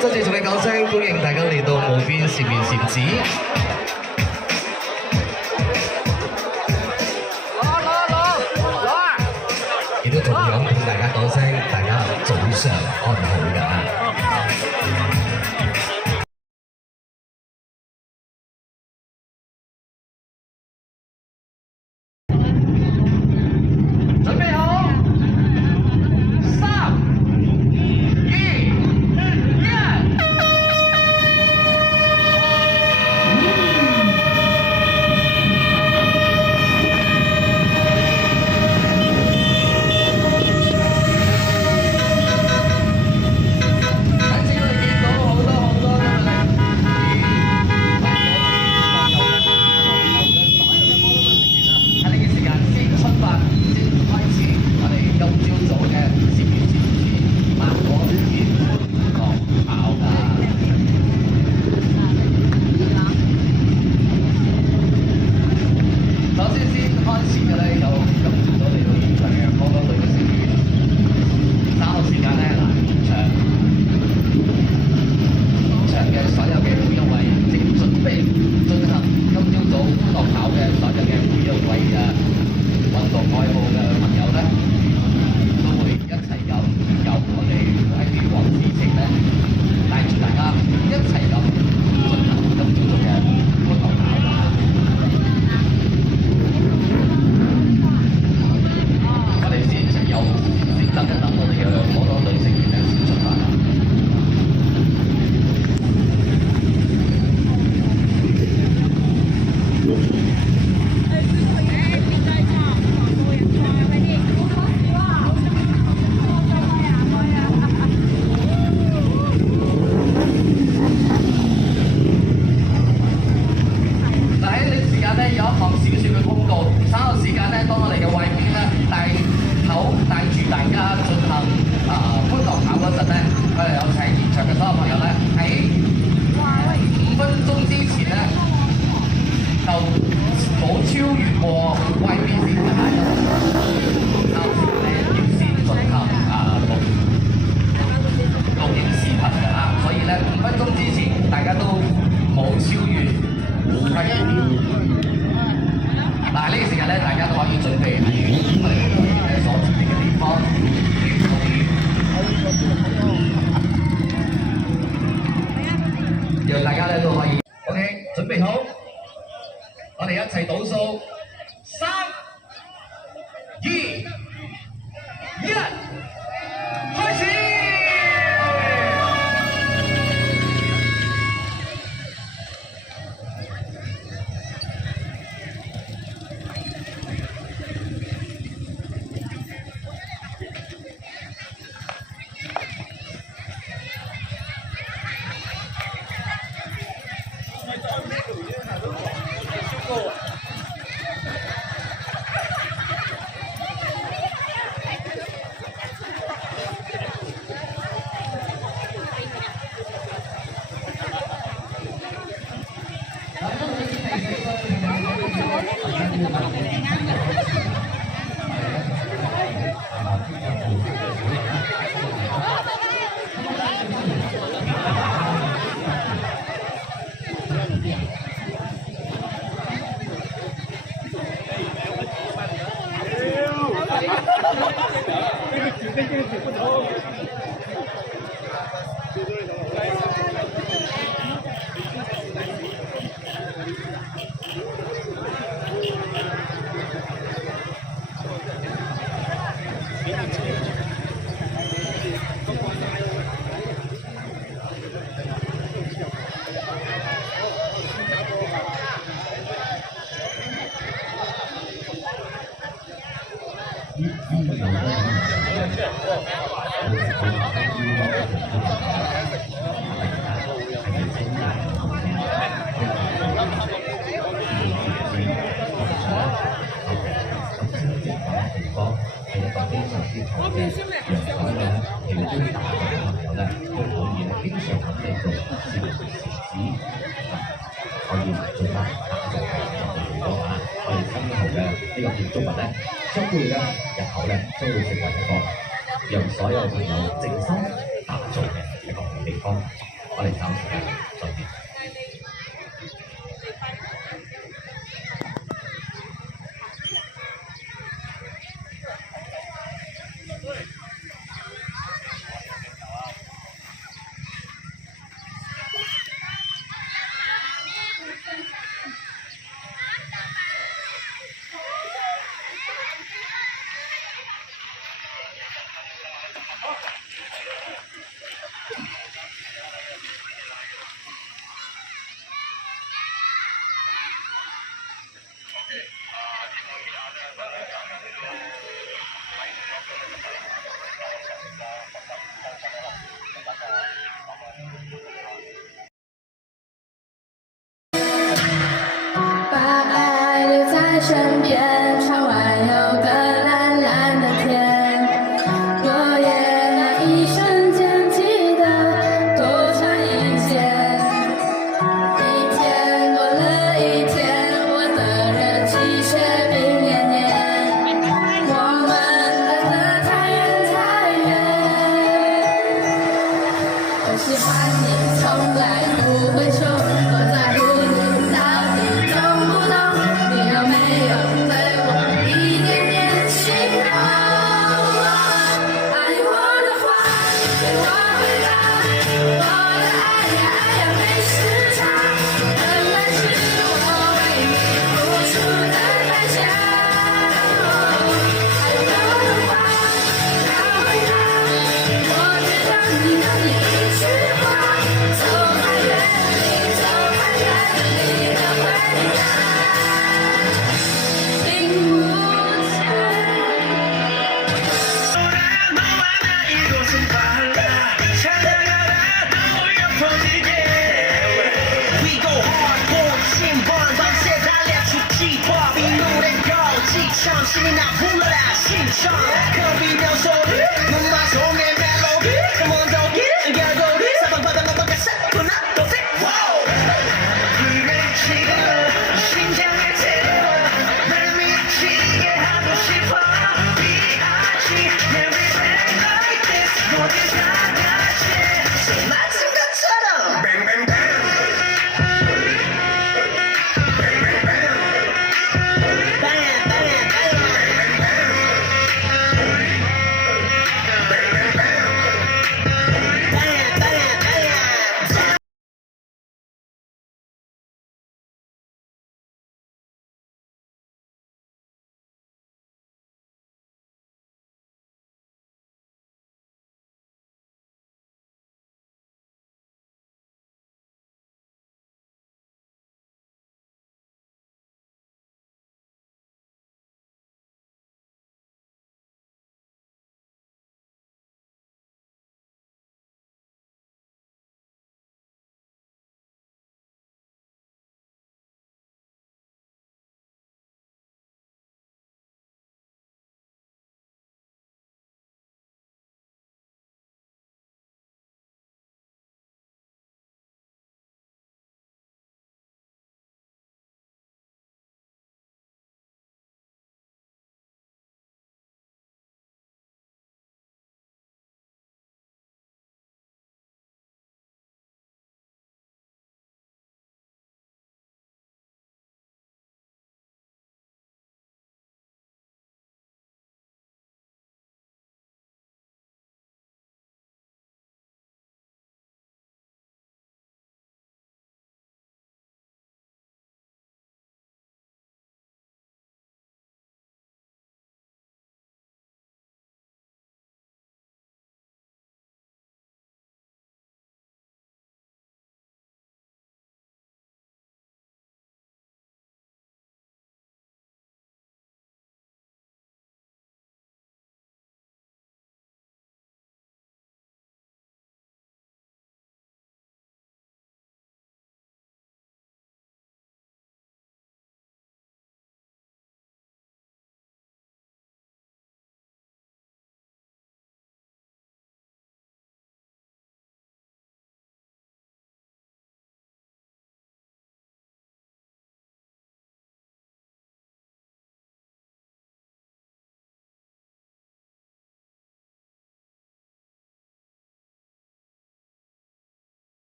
多謝各位講聲，歡迎大家嚟到無邊禪面禪寺。亦都同樣同大家講聲，大家早上安好㗎。呢個建築物咧，將會咧日後咧將會成為一個讓所有朋友靜心打造嘅一個地方。我哋暫時間再見。身边，窗外有个蓝蓝的天，落叶那一瞬间记得多穿一件。一天过了一天，我的热气却冰连年。我们等得太远太远，我喜欢你，从来不会说我在乎你，到底懂不懂？你有没有对我一点点心动？爱我的话，对我回答，我的爱呀爱呀没时差，等待是我为你付出的代价。爱我的话，要回答，我知道你的第一句话，走太远离，走太远离的回答。听不见。We go hard， 不心慌，当现在列出计划，比努力高技巧，心里拿胡了啦，欣赏，可比描述，能把手面面露，什么都给，要够力，三分八的我们干什么呢？都在哇！你人气了，心想也切了，人民气也还不喜欢，比爱情 everything like this， 我的大感谢，谁来整个车呢 ？Bang bang bang。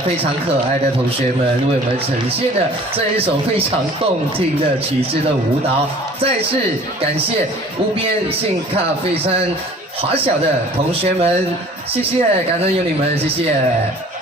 非常可爱的同学们为我们呈现的这一首非常动听的曲子的舞蹈，再次感谢无边信咖啡山华小的同学们，谢谢，感恩有你们，谢谢。